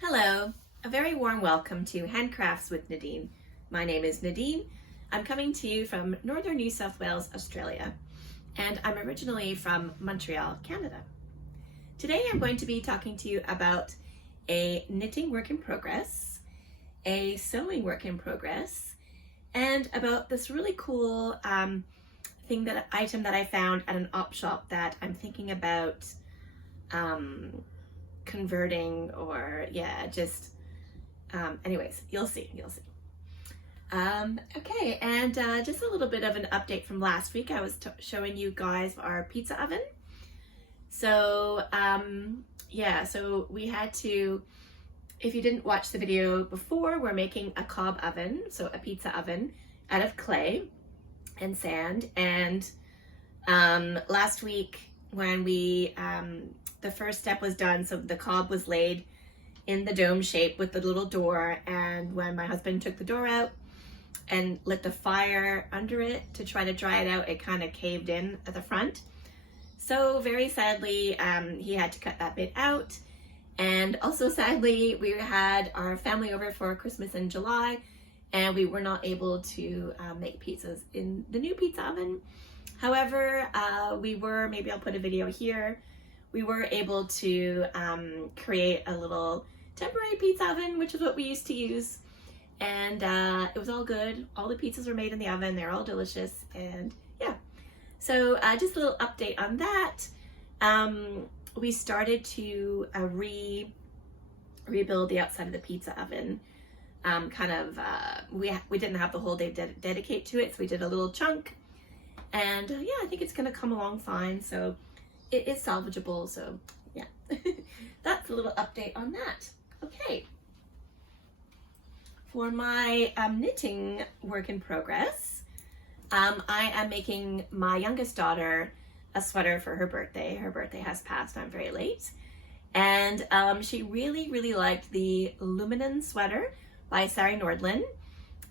Hello, a very warm welcome to Handcrafts with Nadine. My name is Nadine. I'm coming to you from northern New South Wales, Australia, and I'm originally from Montreal, Canada. Today I'm going to be talking to you about a knitting work in progress, a sewing work in progress, and about this really cool item that I found at an op shop that I'm thinking about converting, or anyways, you'll see. Okay, and just a little bit of an update from last week. I was showing you guys our pizza oven. So so we had to, if you didn't watch the video before, we're making a Cob oven, so a pizza oven out of clay and sand. And last week when we the first step was done, so the cob was laid in the dome shape with the little door, and when my husband took the door out and lit the fire under it to try to dry it out, it kind of caved in at the front. So very sadly, he had to cut that bit out. And also sadly, we had our family over for Christmas in July, and we were not able to make pizzas in the new pizza oven. However, maybe I'll put a video here, we were able to create a little temporary pizza oven, which is what we used to use. And it was all good. All the pizzas were made in the oven. They're all delicious. And yeah, so just a little update on that. We started to rebuild the outside of the pizza oven. We didn't have the whole day dedicate to it, so we did a little chunk. And yeah, I think it's gonna come along fine. So it is salvageable, so yeah. That's a little update on that. Okay. For my knitting work in progress, I am making my youngest daughter a sweater for her birthday. Her birthday has passed, I'm very late. And she really, really liked the Luminen sweater by Sari Nordlund.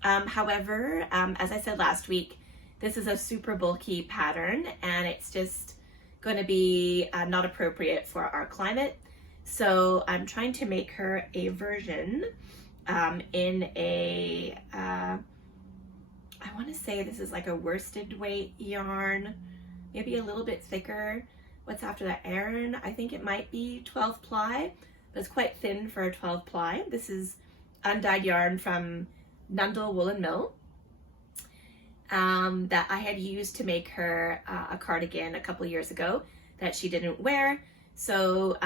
However, as I said last week, this is a super bulky pattern, and it's just going to be not appropriate for our climate. So I'm trying to make her a version in a, I want to say this is like a worsted weight yarn, maybe a little bit thicker. What's after that, Aran? I think it might be 12 ply, but it's quite thin for a 12 ply. This is undyed yarn from Nundle Woollen Mill that I had used to make her a cardigan a couple years ago that she didn't wear. So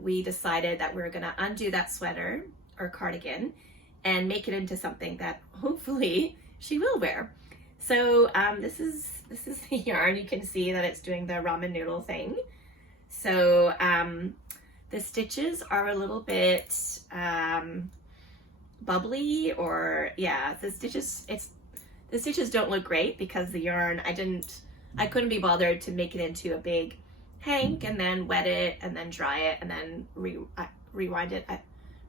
we decided that we were gonna undo that sweater or cardigan and make it into something that hopefully she will wear. So this is the yarn. You can see that it's doing the ramen noodle thing. So the stitches are a little bit bubbly, or yeah, the stitches don't look great because the yarn, I couldn't be bothered to make it into a big hank and then wet it and then dry it and then rewind it.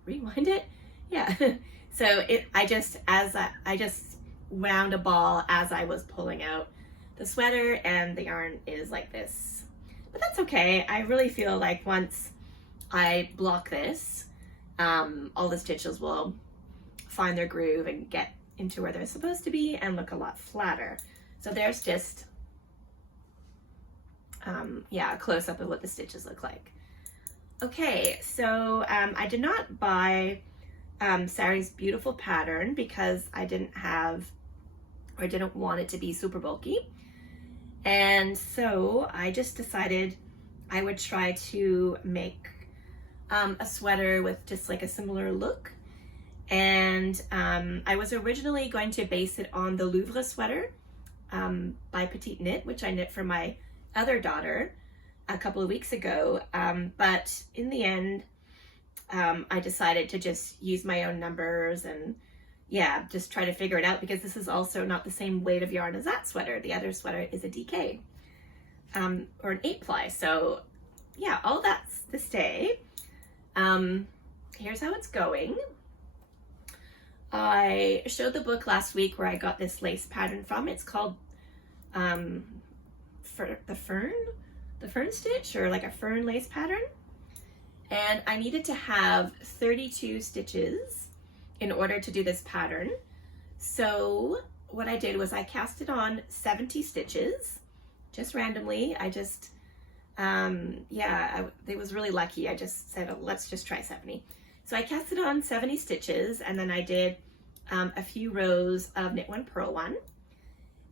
rewind it. Yeah. So I just wound a ball as I was pulling out the sweater, and the yarn is like this. But that's okay. I really feel like once I block this, all the stitches will find their groove and get into where they're supposed to be and look a lot flatter. So there's just, yeah, a close-up of what the stitches look like. Okay, so I did not buy Sari's beautiful pattern because I didn't want it to be super bulky. And so I just decided I would try to make a sweater with just like a similar look. And I was originally going to base it on the Louvre sweater by Petite Knit, which I knit for my other daughter a couple of weeks ago. But in the end, I decided to just use my own numbers and yeah, just try to figure it out, because this is also not the same weight of yarn as that sweater. The other sweater is a DK or an 8-ply. So yeah, all that's to stay. Here's how it's going. I showed the book last week where I got this lace pattern from. It's called the fern stitch, or like a fern lace pattern. And I needed to have 32 stitches in order to do this pattern. So what I did was I cast it on 70 stitches, just randomly. I just, it was really lucky. I just said, oh, let's just try 70. So I cast it on 70 stitches, and then I did a few rows of knit one, purl one.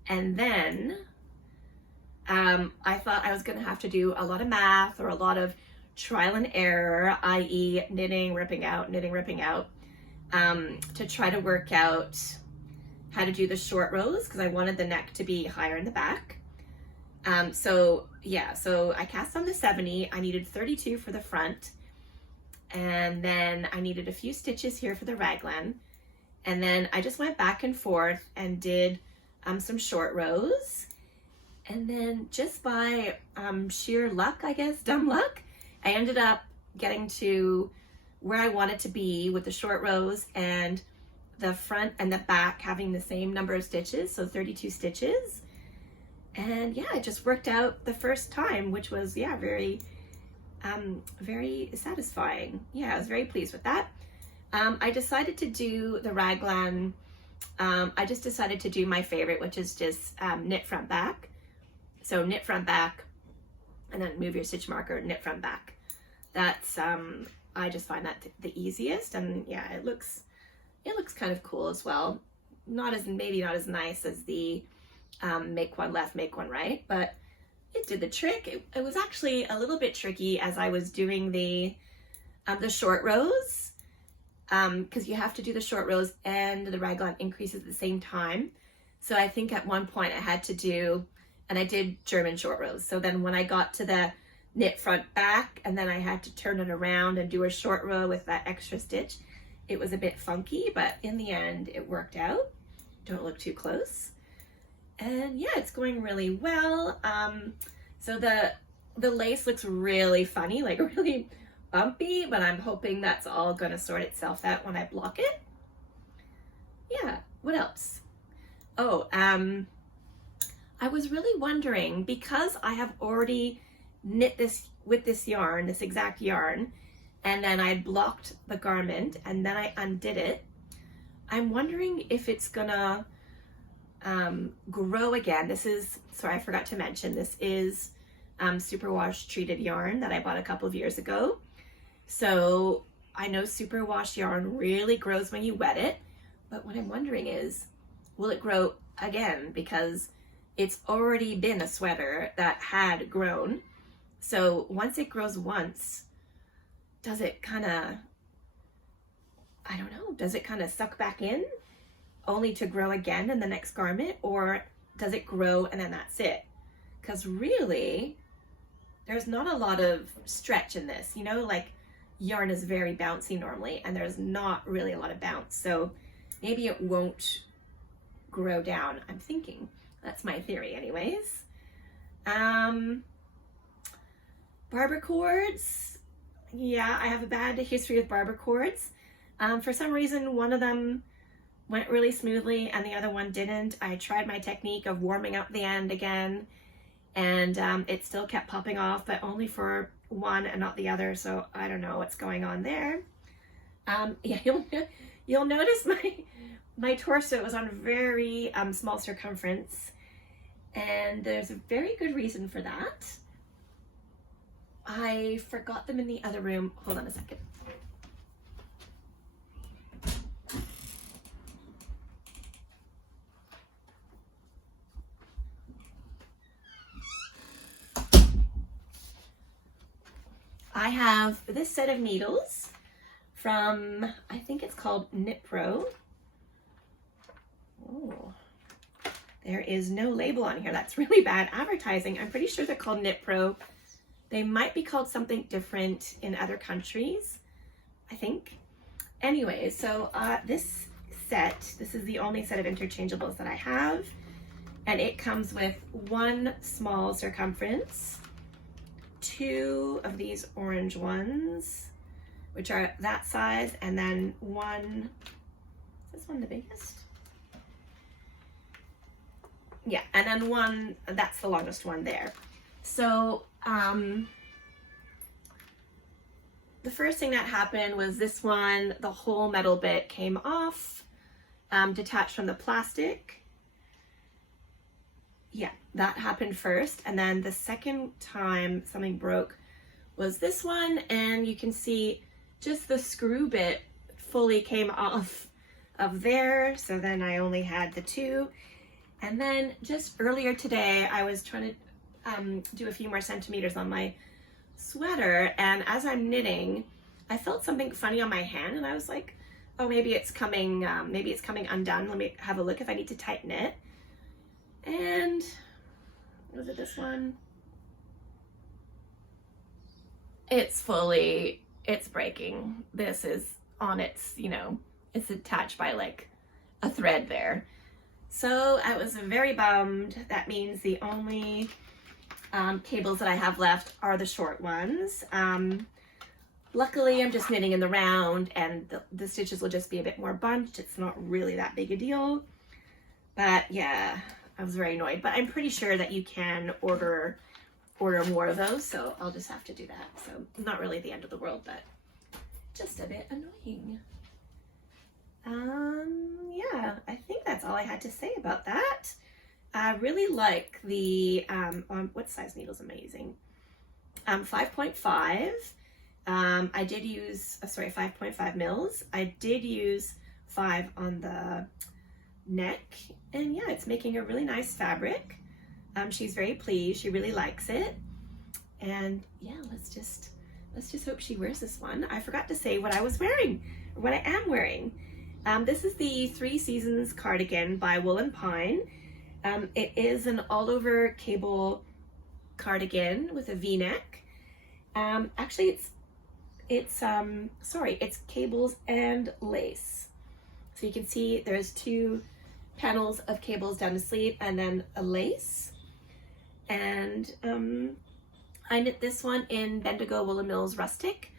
And then I thought I was gonna have to do a lot of math or a lot of trial and error, i.e. knitting, ripping out, to try to work out how to do the short rows, because I wanted the neck to be higher in the back. So I cast on the 70. I needed 32 for the front, and then I needed a few stitches here for the raglan, and then I just went back and forth and did some short rows, and then just by sheer luck, I guess, dumb luck, I ended up getting to where I wanted to be with the short rows and the front and the back having the same number of stitches, so 32 stitches. And yeah, it just worked out the first time, which was, yeah, very satisfying. Yeah, I was very pleased with that. I decided to do the raglan. I just decided to do my favorite, which is just knit front back. So knit front back, and then move your stitch marker, knit front back. That's I just find that the easiest, and yeah, it looks kind of cool as well. Maybe not as nice as the make one left, make one right, but it did the trick. It was actually a little bit tricky as I was doing the short rows, because you have to do the short rows and the raglan increases at the same time. So I think at one point I had to do, and I did German short rows. So then when I got to the knit front back, and then I had to turn it around and do a short row with that extra stitch, it was a bit funky, but in the end it worked out. Don't look too close. And yeah, it's going really well. So the lace looks really funny, like really bumpy, but I'm hoping that's all gonna sort itself out when I block it. Yeah, what else? Oh, I was really wondering, because I have already knit this with this yarn, this exact yarn, and then I blocked the garment and then I undid it, I'm wondering if it's gonna grow again. This is, sorry, I forgot to mention, this is superwash treated yarn that I bought a couple of years ago. So I know superwash yarn really grows when you wet it, but what I'm wondering is, will it grow again? Because it's already been a sweater that had grown. So once it grows once, does it kind of, I don't know, does it kind of suck back in only to grow again in the next garment, or does it grow and then that's it? Because really, there's not a lot of stretch in this, you know, like yarn is very bouncy normally, and there's not really a lot of bounce. So maybe it won't grow down, I'm thinking. That's my theory anyways. Barber cords. Yeah, I have a bad history with barber cords. For some reason, one of them went really smoothly and the other one didn't. I tried my technique of warming up the end again, and it still kept popping off, but only for one and not the other, so I don't know what's going on there. Yeah, you'll notice my torso was on a very small circumference, and there's a very good reason for that. I forgot them in the other room. Hold on a second. I have this set of needles from, I think it's called Knit Pro. Oh, there is no label on here. That's really bad advertising. I'm pretty sure they're called Knit Pro. They might be called something different in other countries, I think. Anyway, so this is the only set of interchangeables that I have, and it comes with one small circumference, two of these orange ones, which are that size, and then one, is this one the biggest? Yeah, and then one, that's the longest one there. So the first thing that happened was this one, the whole metal bit came off, detached from the plastic. Yeah, that happened first. And then the second time something broke was this one, and you can see just the screw bit fully came off of there. So then I only had the two. And then just earlier today, I was trying to do a few more centimeters on my sweater, and as I'm knitting, I felt something funny on my hand, and I was like, oh, maybe it's coming undone. Let me have a look if I need to tighten it. And was it this one? It's breaking. This is on its, it's attached by like a thread there. So I was very bummed. That means the only cables that I have left are the short ones. Luckily, I'm just knitting in the round, and the stitches will just be a bit more bunched. It's not really that big a deal. But yeah, I was very annoyed. But I'm pretty sure that you can order more of those, so I'll just have to do that. So not really the end of the world, but just a bit annoying. Yeah, I think that's all I had to say about that. I really like the, what size needles am I using? 5.5. I did use, 5.5 mils. I did use 5 on the neck, and yeah, it's making a really nice fabric. She's very pleased. She really likes it. And yeah, let's just hope she wears this one. I forgot to say what I was wearing, or what I am wearing. This is the 3 Seasons Cardigan by Wool & Pine. It is an all-over cable cardigan with a V-neck. Actually, it's cables and lace. So you can see there's 2 panels of cables down the sleeve and then a lace. And I knit this one in Bendigo Woollen Mills Rustic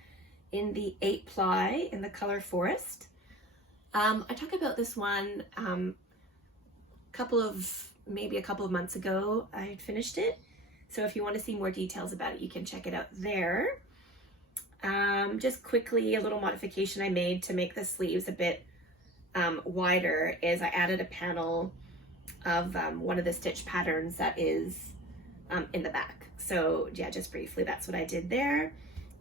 in the 8-ply in the color Forest. I talked about this one maybe a couple of months ago. I had finished it, so if you want to see more details about it, you can check it out there. Just quickly, a little modification I made to make the sleeves a bit wider is I added a panel of one of the stitch patterns that is in the back. So yeah, just briefly, that's what I did there.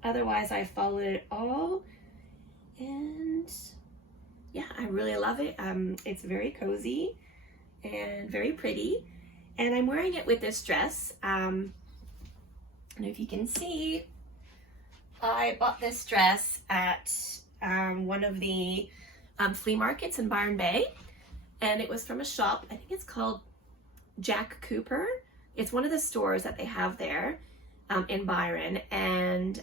Otherwise, I followed it all, and yeah, I really love it. It's very cozy and very pretty, and I'm wearing it with this dress. And if you can see, I bought this dress at one of the flea markets in Byron Bay, and it was from a shop, I think it's called Jack Cooper. It's one of the stores that they have there in Byron, and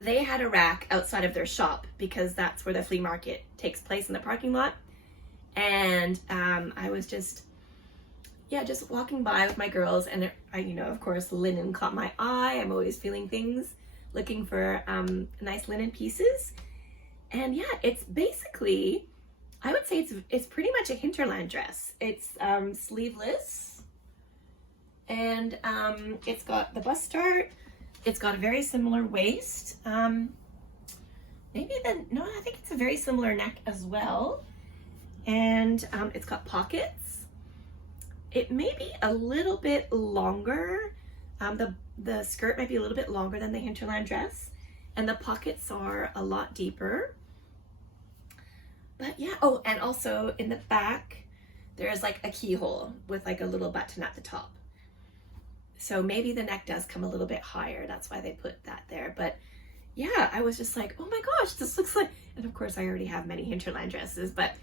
they had a rack outside of their shop because that's where the flea market takes place, in the parking lot. And I was just walking by with my girls, and of course, linen caught my eye. I'm always feeling things, looking for nice linen pieces. And yeah, it's basically, I would say it's pretty much a hinterland dress. It's sleeveless, and it's got the bust dart. It's got a very similar waist. No, I think it's a very similar neck as well. And it's got pockets. It may be a little bit longer. The skirt might be a little bit longer than the hinterland dress, and the pockets are a lot deeper. But yeah, oh, and also in the back, there's like a keyhole with like a little button at the top. So maybe the neck does come a little bit higher. That's why they put that there. But yeah, I was just like, oh my gosh, this looks like, and of course I already have many hinterland dresses, but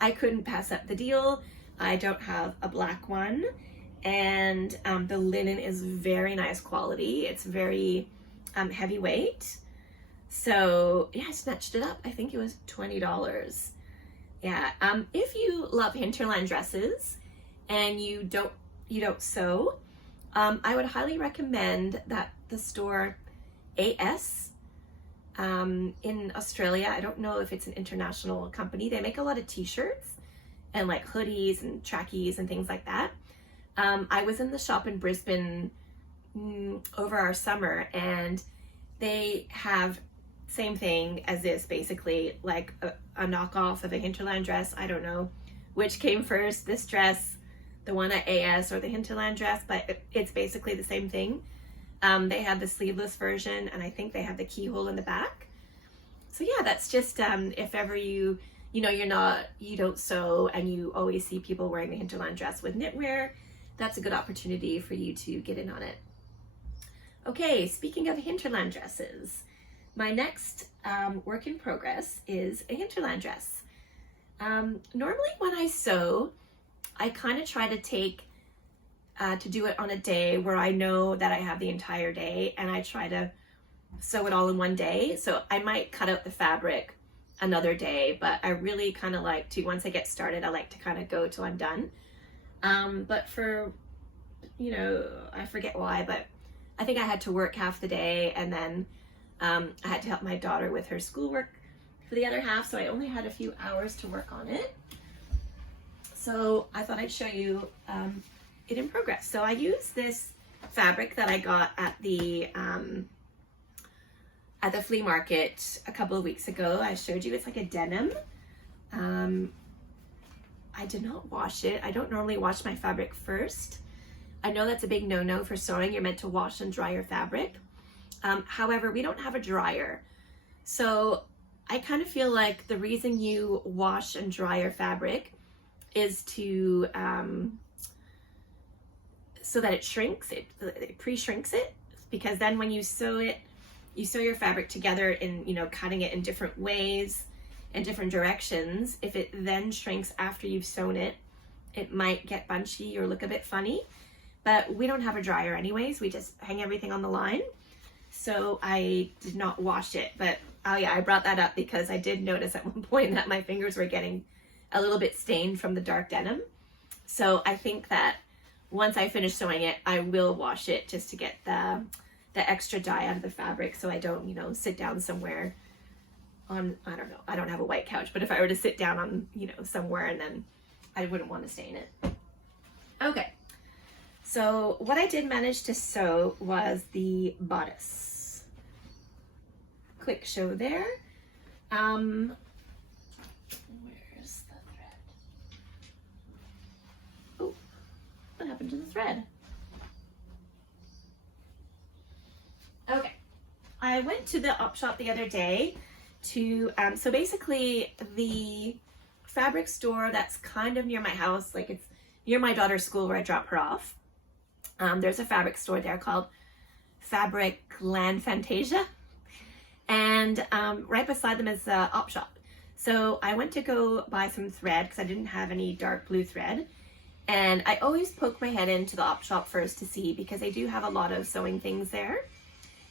I couldn't pass up the deal. I don't have a black one, and the linen is very nice quality. It's very heavyweight. So yeah, I snatched it up. I think it was $20. Yeah, if you love hinterland dresses and you don't sew, I would highly recommend that the store AS in Australia. I don't know if it's an international company. They make a lot of t-shirts and like hoodies and trackies and things like that. I was in the shop in Brisbane over our summer, and they have same thing as this, basically like a knockoff of a hinterland dress. I don't know which came first, this dress, the one at AS, or the hinterland dress, but it's basically the same thing. They have the sleeveless version, and I think they have the keyhole in the back. So yeah, that's just if ever you don't sew and you always see people wearing the hinterland dress with knitwear, that's a good opportunity for you to get in on it. Okay, speaking of hinterland dresses, my next work in progress is a hinterland dress. Normally when I sew, I kind of try to take to do it on a day where I know that I have the entire day, and I try to sew it all in one day. So I might cut out the fabric another day, but I really kind of like to, once I get started, I like to kind of go till I'm done. But for, I forget why, but I think I had to work half the day, and then I had to help my daughter with her schoolwork for the other half, so I only had a few hours to work on it. So I thought I'd show you it in progress. So I used this fabric that I got at the flea market a couple of weeks ago. I showed you it's like a denim. I did not wash it. I don't normally wash my fabric first. I know that's a big no-no for sewing. You're meant to wash and dry your fabric. However, we don't have a dryer. So I kind of feel like the reason you wash and dry your fabric is to so that it shrinks, it pre-shrinks it, because then when you sew it, you sew your fabric together in, cutting it in different ways and different directions. If it then shrinks after you've sewn it, it might get bunchy or look a bit funny. But we don't have a dryer anyways, we just hang everything on the line. So I did not wash it, but oh yeah, I brought that up because I did notice at one point that my fingers were getting a little bit stained from the dark denim. So I think that once I finish sewing it, I will wash it just to get the extra dye out of the fabric, so I don't, sit down somewhere on, I don't know, I don't have a white couch, but if I were to sit down on, somewhere, and then I wouldn't want to stain it. Okay, so what I did manage to sew was the bodice. Quick show there. Where's the thread? Oh, what happened to the thread? Okay, I went to the op shop the other day to, so basically the fabric store that's kind of near my house, like it's near my daughter's school where I drop her off. There's a fabric store there called Fabric Land Fantasia, and right beside them is the op shop. So I went to go buy some thread because I didn't have any dark blue thread, and I always poke my head into the op shop first to see, because they do have a lot of sewing things there.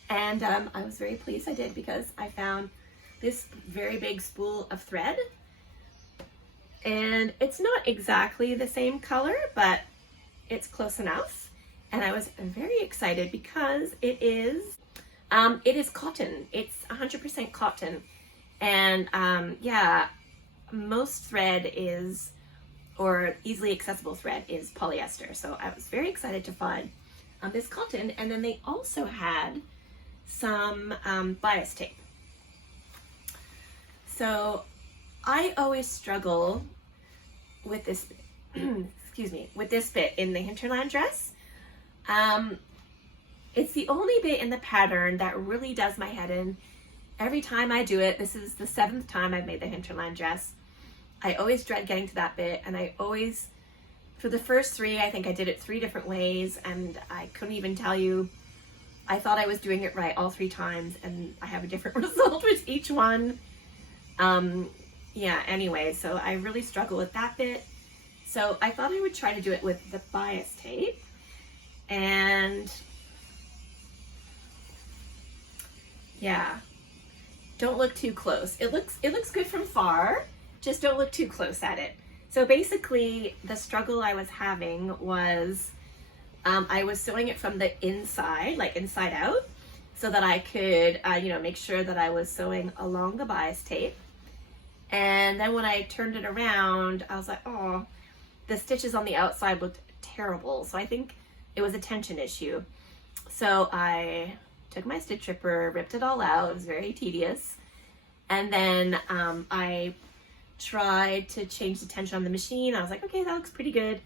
And I was very pleased I did, because I found this very big spool of thread, and it's not exactly the same color, but it's close enough. And I was very excited because it is cotton. It's 100% cotton, And yeah, most thread is, or easily accessible thread is polyester. So I was very excited to find this cotton. And then they also had some bias tape. So I always struggle with this, excuse me, with this bit in the Hinterland dress. It's the only bit in the pattern that really does my head in. Every time I do it, this is the 7th time I've made the Hinterland dress, I always dread getting to that bit, and I always, for the first 3, I think I did it 3 different ways, and I couldn't even tell you. I thought I was doing it right all 3 times, and I have a different result with each one. Yeah, anyway, so I really struggle with that bit. So I thought I would try to do it with the bias tape, and yeah, don't look too close. It looks good from far, just don't look too close at it. So basically the struggle I was having was I was sewing it from the inside, like inside out, so that I could you know, make sure that I was sewing along the bias tape. And then when I turned it around, I was like, oh, the stitches on the outside looked terrible. So I think it was a tension issue. So I took my stitch ripper, ripped it all out. It was very tedious. And then I tried to change the tension on the machine. I was like, okay, that looks pretty good.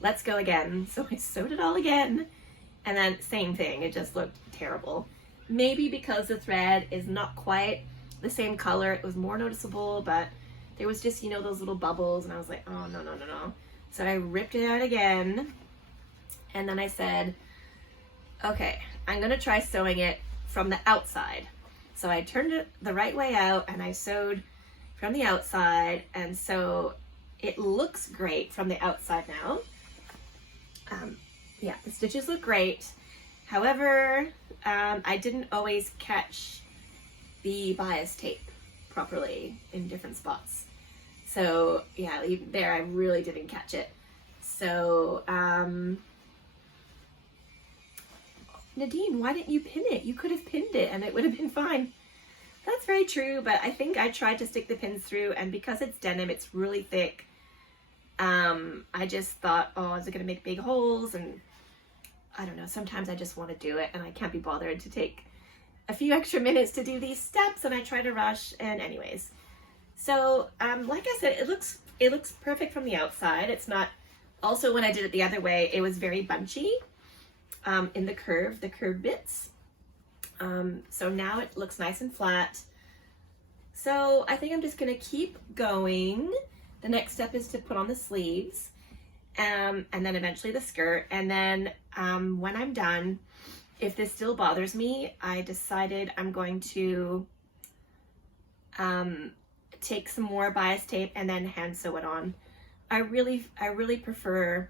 Let's go again. So I sewed it all again. And then same thing, it just looked terrible. Maybe because the thread is not quite the same color, it was more noticeable, but there was just, you know, those little bubbles, and I was like, oh, no, no, no, no. So I ripped it out again, and then I said, okay, I'm gonna try sewing it from the outside. So I turned it the right way out, and I sewed from the outside, and so it looks great from the outside now. Yeah, the stitches look great. However, I didn't always catch the bias tape properly in different spots. So yeah, even there I really didn't catch it. So Nadine, why didn't you pin it? You could have pinned it and it would have been fine. That's very true, but I think I tried to stick the pins through, and because it's denim, it's really thick. I just thought, oh, is it gonna make big holes? And I don't know, sometimes I just want to do it and I can't be bothered to take a few extra minutes to do these steps, and I try to rush, and anyways. So like I said, it looks perfect from the outside. It's not, also when I did it the other way, it was very bunchy in the curved bits. So now it looks nice and flat. So I think I'm just gonna keep going. The next step is to put on the sleeves, and then eventually the skirt, and then when I'm done, if this still bothers me, I decided I'm going to take some more bias tape and then hand sew it on. I really prefer,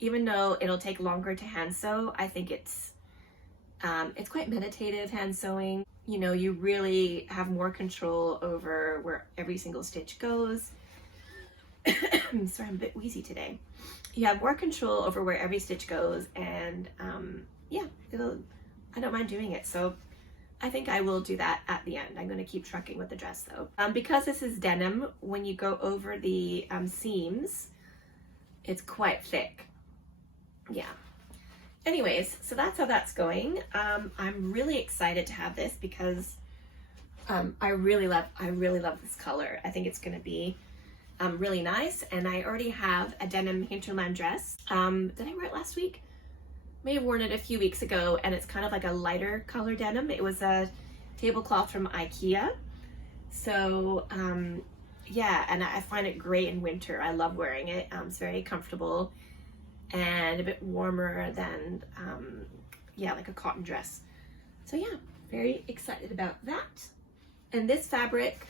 even though it'll take longer to hand sew, I think it's quite meditative hand sewing. You know, you really have more control over where every single stitch goes. Sorry, I'm a bit wheezy today. You have more control over where every stitch goes, and yeah, I don't mind doing it. So I think I will do that at the end. I'm going to keep trucking with the dress though. Because this is denim, when you go over the seams, it's quite thick. Yeah. Anyways, so that's how that's going. I'm really excited to have this because I really love this color. I think it's going to be really nice, and I already have a denim Hinterland dress. Did I wear it last week? May have worn it a few weeks ago, and it's kind of like a lighter color denim. It was a tablecloth from IKEA. So yeah, and I find it great in winter. I love wearing it. It's very comfortable and a bit warmer than yeah, like a cotton dress. So yeah, very excited about that. And this fabric,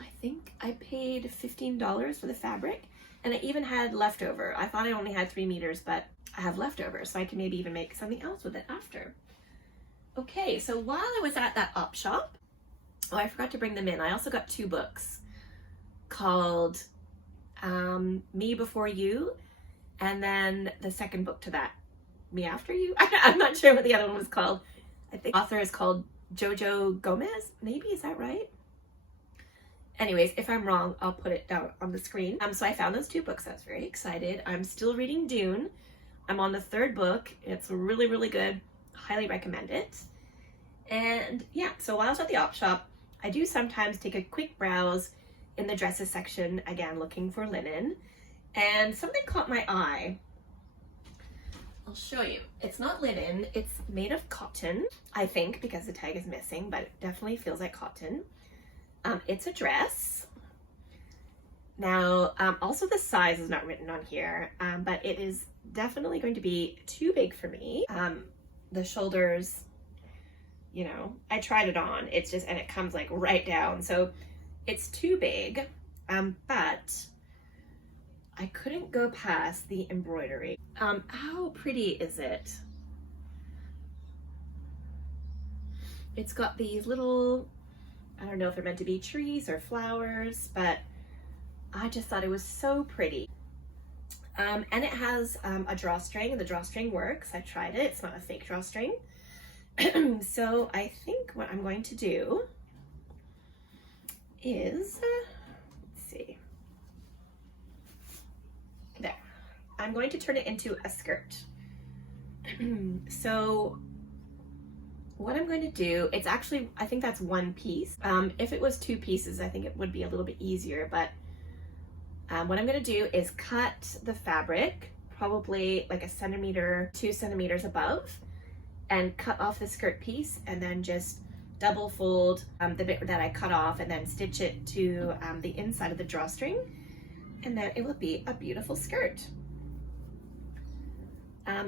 I think I paid $15 for the fabric, and I even had leftover. I thought I only had 3 meters, but I have leftover, so I can maybe even make something else with it after. Okay, so while I was at that op shop, oh, I forgot to bring them in. I also got 2 books called Me Before You, and then the second book to that, Me After You. I'm not sure what the other one was called. I think the author is called Jojo Gomez, maybe, is that right? Anyways, if I'm wrong, I'll put it down on the screen. So I found those 2 books. I was very excited. I'm still reading Dune. I'm on the 3rd book. It's really, really good. Highly recommend it. And yeah, so while I was at the op shop, I do sometimes take a quick browse in the dresses section, again, looking for linen. And something caught my eye. I'll show you. It's not linen. It's made of cotton, I think, because the tag is missing, but it definitely feels like cotton. It's a dress. Now, also the size is not written on here, but it is definitely going to be too big for me. The shoulders, you know, I tried it on. It's just, and it comes like right down. So it's too big, but I couldn't go past the embroidery. How pretty is it? It's got these little, I don't know if they're meant to be trees or flowers, but I just thought it was so pretty. And it has a drawstring, and the drawstring works. I tried it. It's not a fake drawstring. So I think what I'm going to do is, let's see. There. I'm going to turn it into a skirt. So what I'm going to do, it's actually, I think that's 1 piece. If it was 2 pieces, I think it would be a little bit easier, but what I'm going to do is cut the fabric probably like 1 centimeter, 2 centimeters above, and cut off the skirt piece, and then just double fold the bit that I cut off, and then stitch it to the inside of the drawstring, and then it will be a beautiful skirt.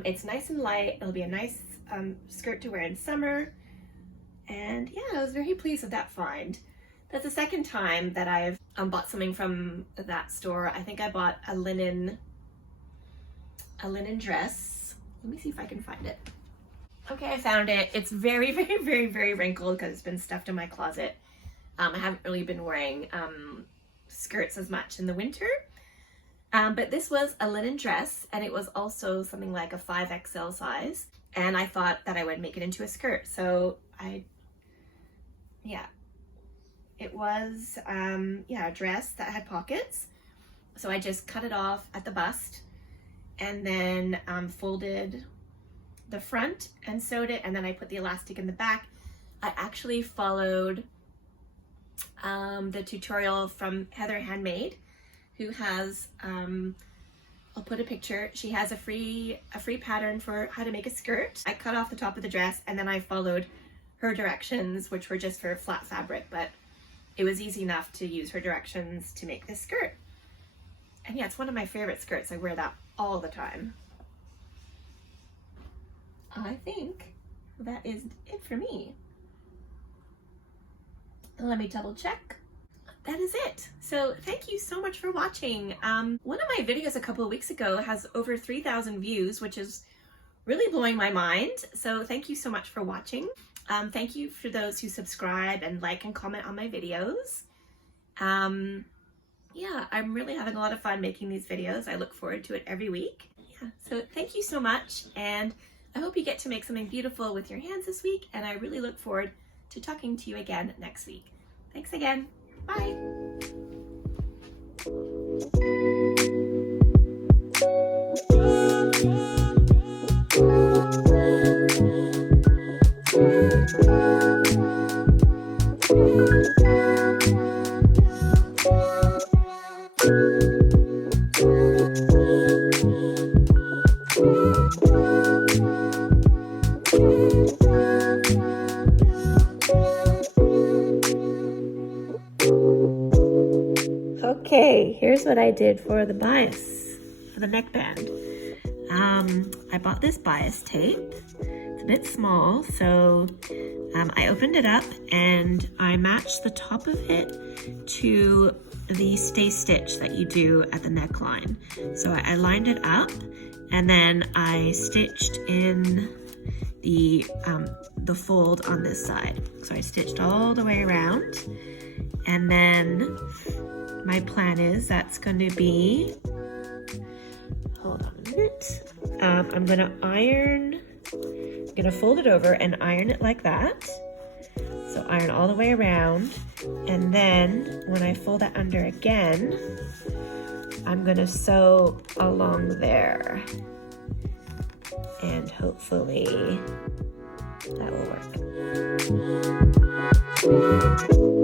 It's nice and light. It'll be a nice skirt to wear in summer, and yeah, I was very pleased with that find. That's the 2nd time that I've bought something from that store. I think I bought a linen dress. Let me see if I can find it. Okay, I found it. It's very, very, very, very wrinkled because it's been stuffed in my closet. I haven't really been wearing skirts as much in the winter. But this was a linen dress, and it was also something like a 5XL size. And I thought that I would make it into a skirt. So it was, a dress that had pockets. So I just cut it off at the bust, and then folded the front and sewed it, and then I put the elastic in the back. I actually followed the tutorial from Heather Handmade, who has, I'll put a picture. She has a free pattern for how to make a skirt. I cut off the top of the dress, and then I followed her directions, which were just for flat fabric, but it was easy enough to use her directions to make this skirt. And yeah, it's one of my favorite skirts. I wear that all the time. I think that is it for me. Let me double check. That is it. So thank you so much for watching. One of my videos a couple of weeks ago has over 3,000 views, which is really blowing my mind. So thank you so much for watching. Thank you for those who subscribe and like and comment on my videos. Yeah, I'm really having a lot of fun making these videos. I look forward to it every week. Yeah, so thank you so much, and I hope you get to make something beautiful with your hands this week, and I really look forward to talking to you again next week. Thanks again. Bye. Okay, here's what I did for the bias, for the neckband. I bought this bias tape. It's a bit small, so I opened it up and I matched the top of it to the stay stitch that you do at the neckline. So I lined it up, and then I stitched in the fold on this side. So I stitched all the way around, and then my plan is that's going to be, hold on a minute, I'm going to fold it over and iron it like that. So iron all the way around, and then when I fold it under again, I'm gonna sew along there, and hopefully that will work.